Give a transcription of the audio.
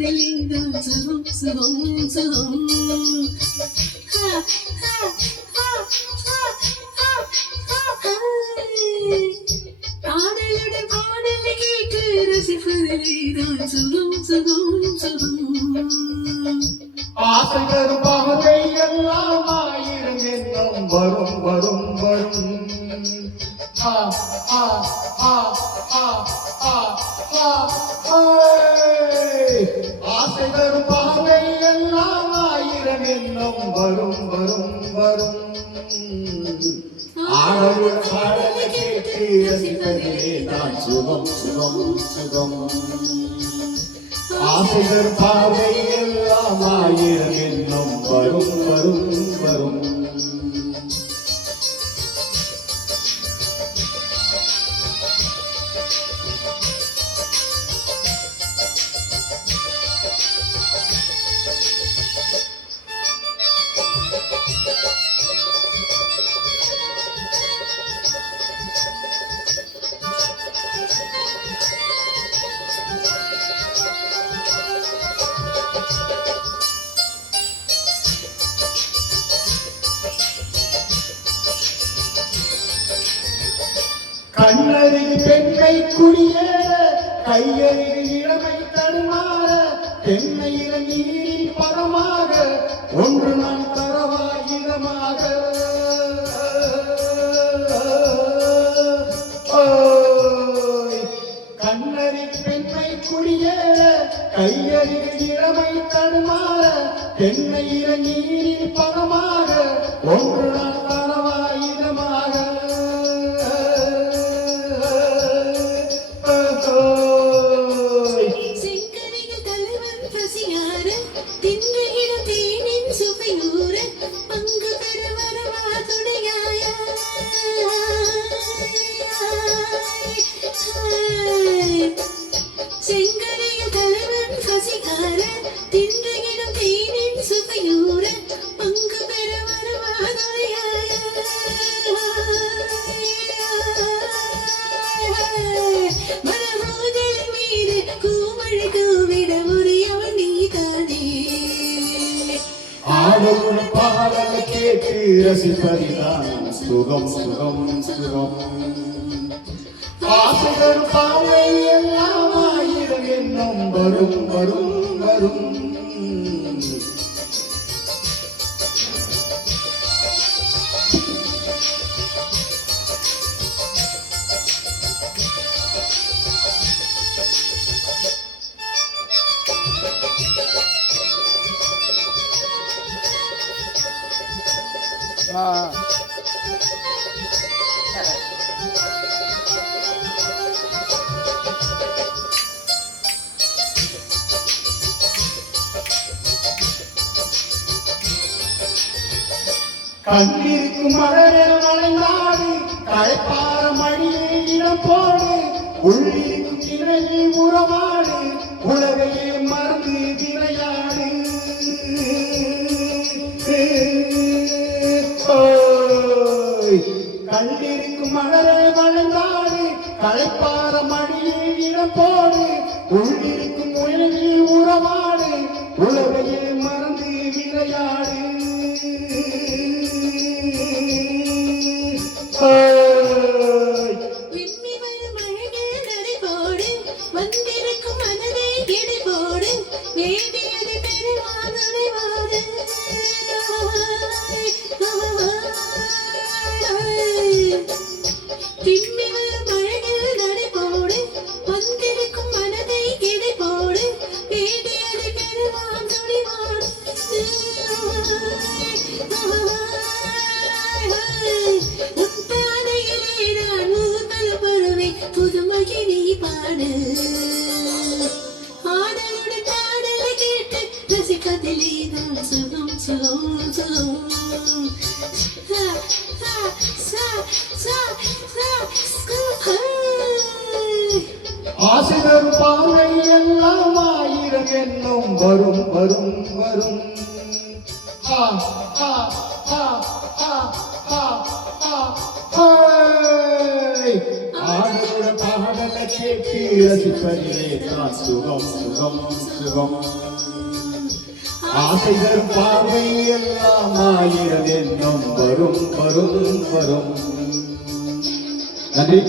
ரசிப்பதிலேதான் சுகம் சுகம் சுகம். பாடலுடன் பாடலை கேட்டு ரசிப்பதிலேதான் சுகம் சுகம் சுகம். ஆசைகள் பாகை எல்லாம் ஆயிரம் எண்ணம் வரும் வரும் வரும். ஆசைகள் பாகை எல்லாம் ஆயிரம் எண்ணம் வரும் வரும் வரும். ஆடலுடன் பாடலை கேட்டு ரசிப்பதிலே தான் சுகம் சுகம் சுகம். ஆசைகள் பாவை எல்லாம் ஆயிரம் எண்ணம் வரும் வரும் வரும். கண்ணறிவு பெண்ணை குடியேற கையறிவு இளமை தருமாற பெண்ணை நீரில் பரமாக ஒன்று நான் தரவாயிரமாக. கண்ணறிவு பெண்ணை குடியேற கையறிவு இளமை தருமாற பெண்ணை நீரில் பரமாக ஒன்று நான் தரவாயிரமாக. செங்கரையில் தலைவன் பசிகார தின்றுகிடும் தேனின் சுவையூர பங்கு பெற வருவாதுரையாய. மரபூதலின் மீது கூமழை தூவிட உரியவன் நீதானே. ஆடலுடன் பாடலை கேட்டு ரசிப்பதிதான் சுகம் சுகம் சுகம். ஆசைகள் பாவை எல்லாம் ஆயிரம் எண்ணம் வரும் வரும் வரும். கண்ணிருக்கும் மலரில் நனைந்தாடு களைப்பார மணியில் இடம் போடு உள்ளிருக்கும் திரையில் உறவாடு உலகையே மறந்து விளையாடு. கண்ணிருக்கும் மலரில் நனைந்தாடு களைப்பார மணியில் இடம் போடு உள்ளிருக்கும் உலகில் உறவாடு உலகையே மறந்து விளையாடு. விம்மி வரும் அழகில் நடைபோடு வந்திருக்கும் மனதை கிடைபோடு வேண்டியதை பெறுவாதுரைவாது. விம்மி வரும் அழகில் நடைபோடு வந்திருக்கும் மனதை கிடைபோடு வேண்டியதை பெறுவான் துணிவான். புதுமையை நீ பாடு. ஆடலுடன் பாடலை கேட்டு ரசிப்பதிலேதான் சுகம் சுகம் சுகம். ஆசைகள் பாவை எல்லாம் ஆயிரம் எண்ணம் வரும் வரும் வரும். ஆடலுடன் பாட பாடலை கேட்டு ரசிப்பதிலே தான் சுகம் சுகம் சுகம் ஆசைகள் பார்வை எல்லாம் ஆயிரம் எண்ணம் வரும் வரும் வரும் நன்றி